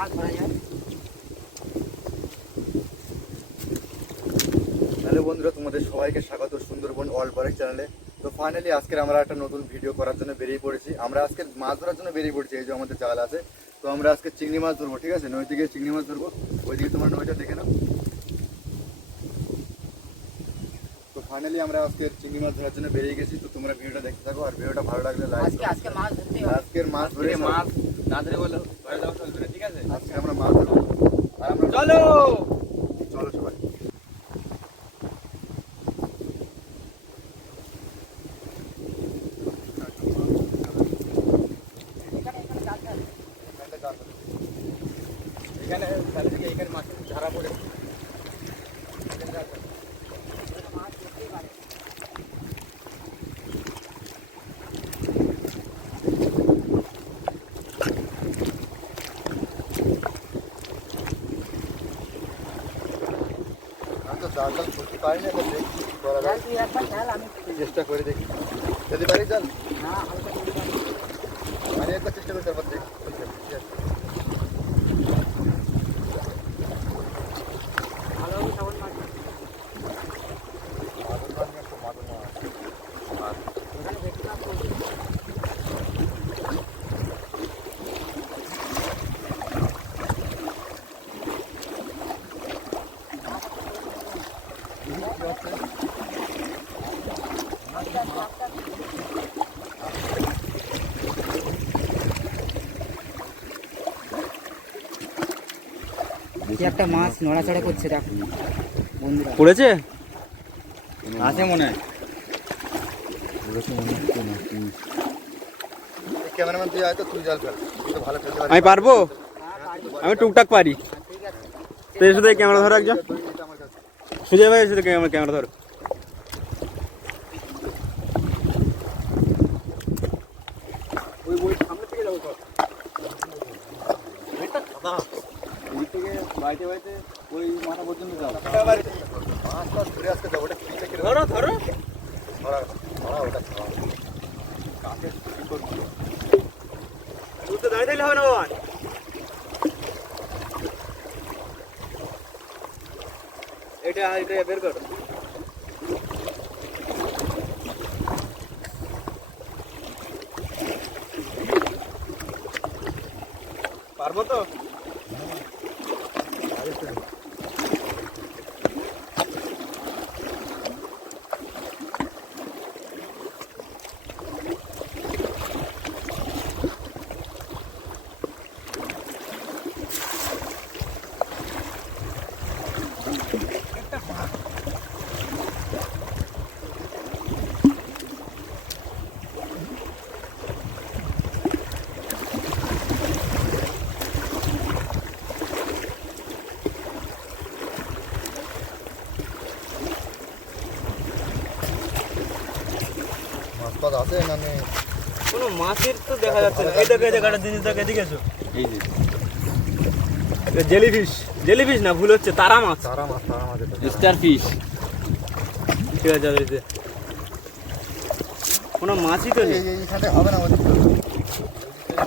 মাছ ধরা যায়। হ্যালো বন্ধুরা, তোমাদের সবাইকে স্বাগত সুন্দরবন ওয়ার্ল্ড ফরেস্ট চ্যানেলে। তো ফাইনালি আজকে আমরা একটা নতুন ভিডিও করার জন্য বেরিয়ে পড়েছি। আমরা আজকে মাছ ধরার জন্য বেরিয়ে পড়েছি। এই যে আমাদের জাল আছে, তো আমরা আজকে চিংড়ি মাছ ধরবো। ঠিক আছে, নদী থেকে চিংড়ি মাছ ধরবো। ওইদিকে তোমার নদীটা দেখে নাও। তো ফাইনালি আমরা আজকে চিংড়ি মাছ ধরার জন্য বেরিয়ে গেছি। তো তোমরা ভিডিওটা দেখতে থাকো, আর ভিডিওটা ভালো লাগলে লাইক। আজকে মাছ ধরতে হবে। আজকের মাছ ধরে মাছ না ধরে বলো ধরে দাও চলবে না, ঠিক আছে? আজকে আমরা মাছ ধরবো। আর আমরা চলো চলো সবাই। এখানে তাহলে থেকে এখানে মাছ ধরা পড়ে আমি তো জাল জাল করতে পারি না, তো দেখছি কি করা যায়। তুই একবার খেয়াল, আমি চেষ্টা করে দেখি যদি পারি। জাল না হালকা করে দিলাম। আমি একবার চেষ্টা করি, তারপর দেখি। ঠিক আছে, ভালোভাবে সাবান মাছ মাদুর মাছ নিয়ে একটু মাদুর মাছ। এখানে ভেটকি মাছ করবি। একটা মাছ নড়াচড়া করছে, দেখো বন্ধুরা। পড়েছে আছে মনে হয়। ক্যামেরাম্যান তুই আয় তো, তুই জাল ফেল। তুই তো ভালো ফেলতে পারিস। আমি পারবো, আমি টুকটাক পারি। তো শুধু ক্যামেরা ধরো একজন, তুই এটা আমার কাছে। সুজয় ভাই শুধু ক্যামেরা ধরো। ওই সামনে থেকে যাবো সব। এটা দাদা ওই থেকে বাইতে বাইতে ওই মাথা পর্যন্ত যাও। মাছ টাছ ধরে আজকে যাবো। ওটা কি থেকে ধরো ধরো ধরা ধরা ওটা খাওয়া। কাকে কি করবি? তুই তো দাঁড়িয়ে থাকলে হবে না বাবা। এটা এটা বের কর। পারবো তো? মাছ টাছ আছে না নেই? কোনো মাছের তো দেখা যাচ্ছে না। এই দেখো এই জায়গাটা জিনিস দেখে দেখেছো? এই যে জেলিফিশ, জেলিফিশ না ভুল হচ্ছে, তারা মাছ। তারা মাছ এটা। Star fish. ঠিক আছে যাবে। কোনো মাছই তো নেই। এইখানে হবে না। ওদিকে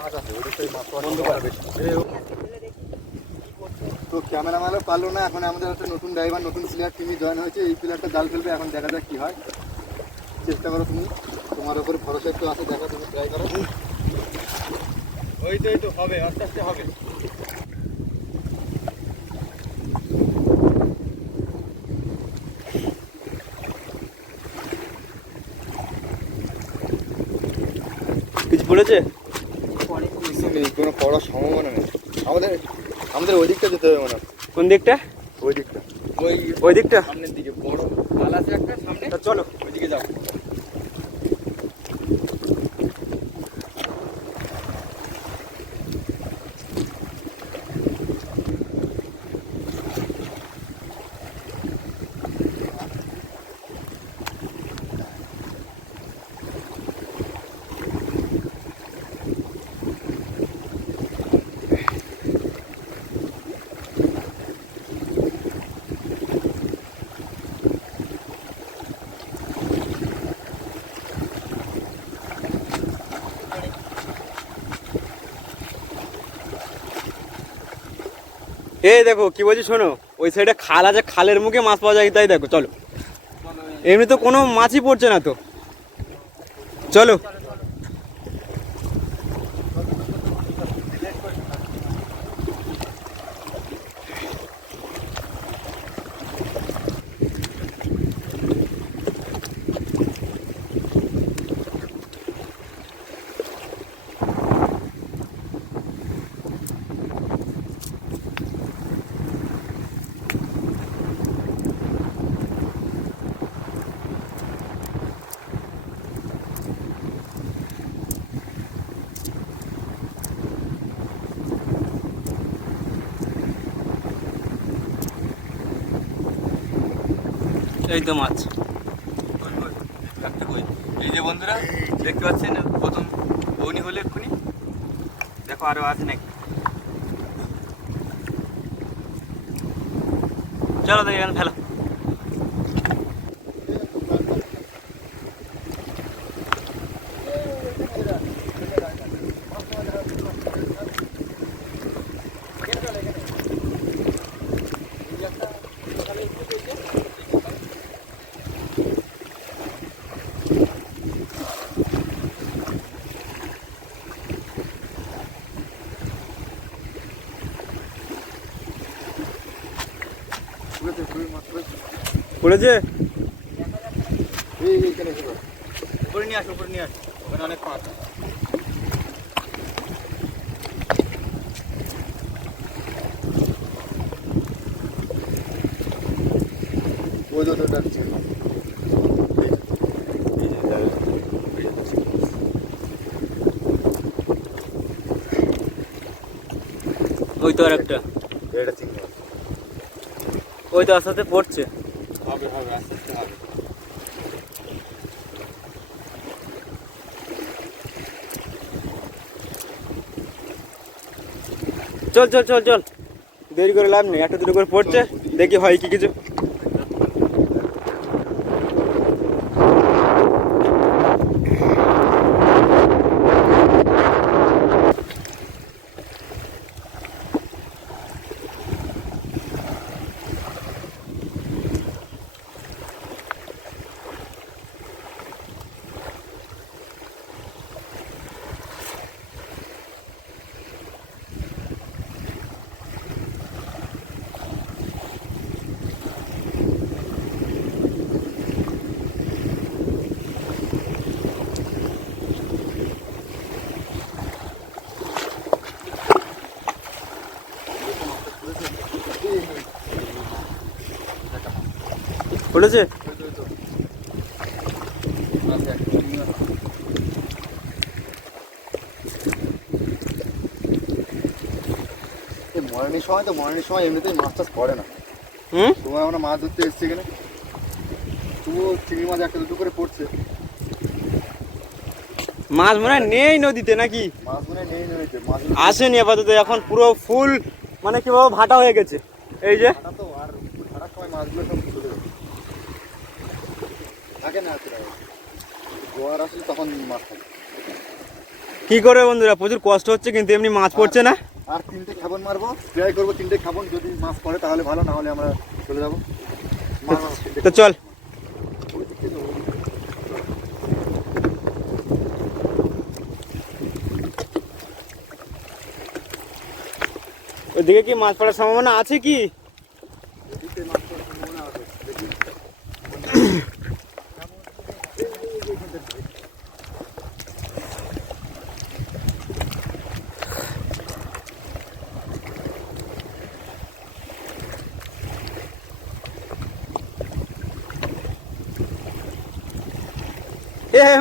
মাছ আছে, ওদিকে মাছ বন্ধ করা বেশি। তো ক্যামেরাম্যানও পারলো না। এখন আমাদের একটা নতুন ড্রাইভার, নতুন প্লেয়ার টিমে জয়েন হয়েছে। এই প্লেয়ারটা জাল ফেলবে, এখন দেখা যাক কি হয়। চেষ্টা করো তুমি, তোমার উপরে ভরসা একটু আছে, দেখো তুমি ট্রাই করো। ওই তো হবে, আস্তে আস্তে হবে। কিছু পড়েছে? কিছু নেই, কোনো পড়ার সম্ভাবনা নেই। আমাদের আমাদের ওই দিকটা যেতে হবে মনে হয়। কোন দিকটা? ওই দিকটা, ওই দিকটা সামনের দিকে বড় খাল আছে একটা সামনে। চলো ওইদিকে যাও। এই দেখো কি বলছি শোনো, ওই সাইডে খাল আছে, খালের মুখে মাছ পাওয়া যায়, তাই দেখো চলো। এমনি তো কোনো মাছই পড়ছে না তো, চলো। এই তো মাছ, এই যে বন্ধুরা দেখতে পাচ্ছেন, প্রথম বউনি হলে এক্ষুনি দেখো আরো আছে নাকি। চলো দেখি এখানে ফেলো। পড়েছে, উপরে নিয়ে আসো, উপরে নিয়ে আসো, ওখানে অনেক মাছ। ওই তো আর একটা, ওই তো আস্তে আস্তে পড়ছে। হবে হবে, আস্তে আস্তে হবে। চল চল চল চল, দেরি করে লাভ নেই, একটা দুটো করে পড়ছে, দেখি হয় কি কিছু। পড়েছে, মর্নিং সময় তো, মর্নিং সময় এমনিতেই মাছ টাছ পড়ে না। তোমার আমরা মাছ ধরতে এসেছি এখানে, তবুও চিংড়ি মাছ একটা দুটো করে পড়ছে। মাছ মনে হয় নেই নদীতে নাকি? মাছ মনে হয় নেই নদীতে, আসেনি আপাতত, এখন পুরো ফুল মানে কি বলবো, ভাটা হয়ে গেছে। এই যে তো, আর ভাটার সময় মাছগুলো সব চলে যাবে, থাকে না, জোয়ার আসলে তখন মাছ থাকে। কি করে বন্ধুরা, প্রচুর কষ্ট হচ্ছে, কিন্তু এমনি মাছ পড়ছে না। আর 3টে খাবন মারবো, ট্রাই করবো 3টে খাবন, যদি মাছ পড়ে তাহলে ভালো, না হলে আমরা চলে যাবো। তো চল, ওইদিকে কি মাছ পড়ার সম্ভাবনা আছে কি?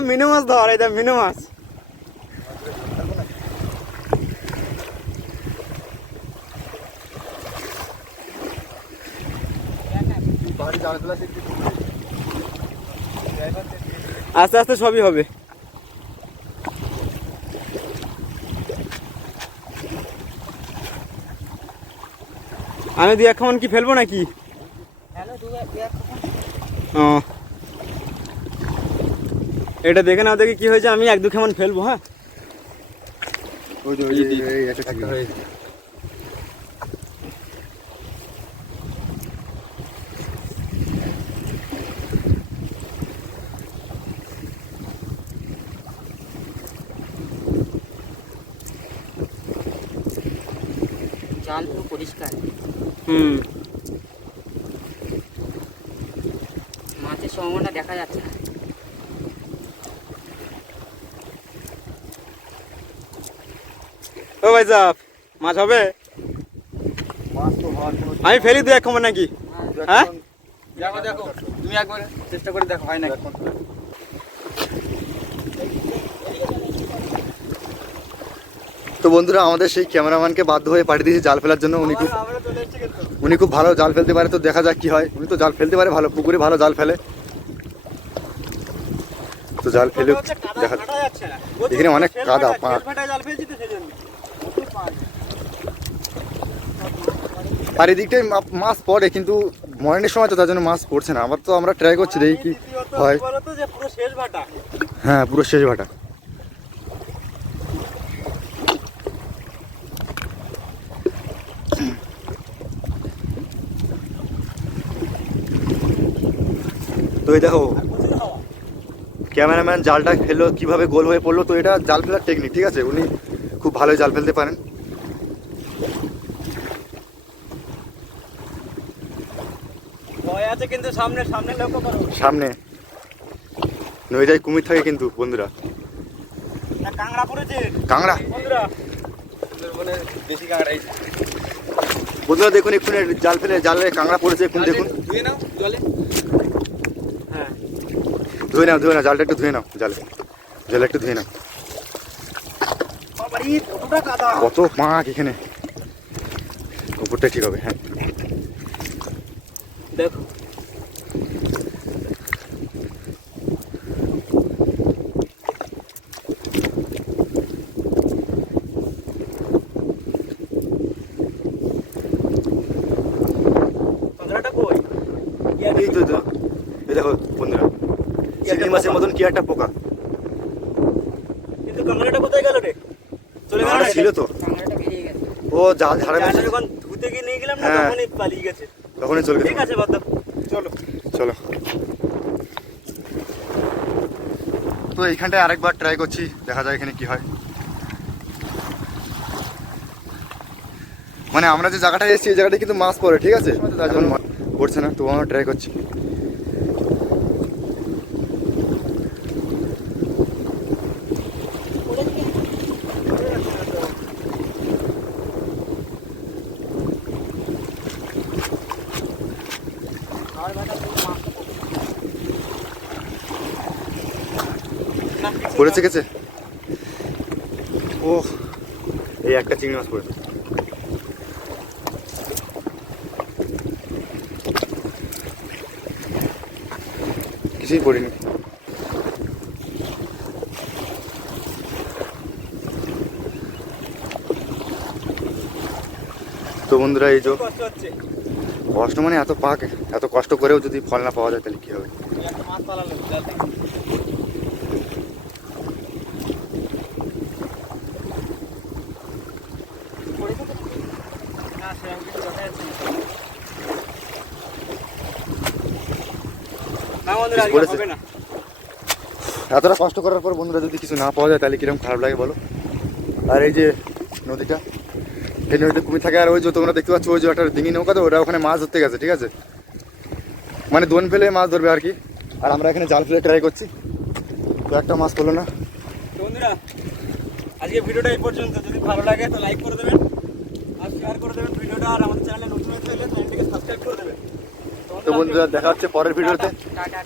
মিনু মাছ ধর, এটা মিনু মাছ। আস্তে আস্তে সবই হবে। আমি দুই এক খামন কি ফেলবো নাকি? ও, এটা দেখে নাও দেখি কি হয়েছে, আমি এক দু খামন ফেলবো। হ্যাঁ, জাল পুরো পরিষ্কার, হুম। মাছের সম্ভাবনা দেখা যাচ্ছে না। ও ভাই সাহেব, মাছ হবে? মাছ তো হওয়ার কোনো আমি ফেলি দু এক কমন নাকি? হ্যাঁ দেখো দেখো তুমি একবার চেষ্টা করে দেখো হয় না তো বন্ধুরা আমাদের সেই ক্যামেরাম্যানকে বাধ্য হয়ে পাঠিয়ে দিয়েছে জাল ফেলার জন্য। উনি খুব ভালো জাল ফেলতে পারে, তো দেখা যাক কি হয়। উনি তো জাল ফেলতে পারে ভালো, পুকুরে ভালো জাল ফেলে, তো জাল ফেলে দেখা এখানে অনেক কাদা পাঁক। আর এদিকটাই মাছ পড়ে, কিন্তু মর্নিংয়ের সময় তো তার জন্য মাছ পড়ছে না। আবার তো আমরা ট্রাই করছি দেখি কি হয়। হ্যাঁ পুরো শেষ ভাটা। তো এই দেখো ক্যামেরাম্যান জালটা ফেললো কিভাবে গোল হয়ে পড়লো। তো এটা জাল ফেলার টেকনিক, ঠিক আছে, উনি খুব ভালোই জাল ফেলতে পারেন। ভয় আছে কিন্তু সামনে সামনে লক্ষ্য করো। সামনে নদীটায় কুমির থাকে কিন্তু বন্ধুরা। না কাঁকড়া পড়েছে। কাঁকড়া বন্ধুরা মানে দেশি কাঁকড়াই বন্ধুরা দেখুন এক্ষুনি জাল ফেলে জালে কাঁকড়া পড়েছে। এখন দেখুন ধুয়ে নাও জলে। হ্যাঁ ধুয়ে নাও জালটা একটু ধুয়ে নাও, জালে একটু ধুয়ে নাও। বাবারে কতটা কাদা। কত পাঁক এখানে, উপরটা ঠিক হবে। হ্যাঁ দেখো কাঁকড়াটা কই? এই তো এই দেখো বন্ধুরা চিংড়ি মাছের মতন কি একটা পোকা। কিন্তু কাঁকড়াটা কোথায় গেল রে? চলে গেল কাঁকড়া ছিল তো, কাঁকড়াটা বেরিয়ে গেছে। ও জাল ঝাড়ে জালটা বসে যখন ধুতে গিয়ে নিয়ে গেলাম না হ্যাঁ। তখনই পালিয়ে গেছে। তখনই চলে ঠিক গেছে। আছে বাদ চলো। চলো তো এইখানটায় আরেকবার ট্রাই করছি, দেখা যায় এখানে কি হয়। মানে আমরা যে জায়গাটায় এসেছি এই জায়গাটায় কিন্তু মাছ পড়ে, ঠিক আছে, তার জন্য পড়ছে না, তো আমরা ট্রাই করছি। পড়েছে গেছে, ও এই একটা চিংড়ি মাছ পড়েছে। কিছুই পড়িনি। তো বন্ধুরা এই যে কষ্ট হচ্ছে। কষ্ট মানে এত পাক, এত কষ্ট করেও যদি ফল না পাওয়া যায় তাহলে কি হবে। একটা মাছ পালালো জাল থেকে। না সেরকম কিছু দেখা যাচ্ছে না। না বন্ধুরা আজকে পড়েছে। হবে না। এতটা কষ্ট করার পর বন্ধুরা যদি কিছু না পাওয়া যায় তাহলে কিরকম খারাপ লাগে বলো। আর এই যে নদীটা, এই নদীতে কুমির থাকে। আর ওই যে তোমরা দেখতে পাচ্ছ ওই যে একটা ডিঙি নৌকা, তো ওরা ওখানে মাছ ধরতে গেছে, ঠিক আছে, মানে দোন ফেলে মাছ ধরবে আর কি। আর আমরা এখানে জাল ফেলে ট্রাই করছি, তো একটা মাছ পড়লো না। তো বন্ধুরা আজকে ভিডিওটা এই পর্যন্ত। যদি ভালো লাগে তো লাইক করে দেবেন আর শেয়ার করে দেবেন ভিডিওটা। আর আমাদের চ্যানেলে নতুন হয়ে থাকলে চ্যানেলটিকে সাবস্ক্রাইব করে দেবেন। তো বন্ধুরা দেখা হচ্ছে পরের ভিডিওতে। টাটা।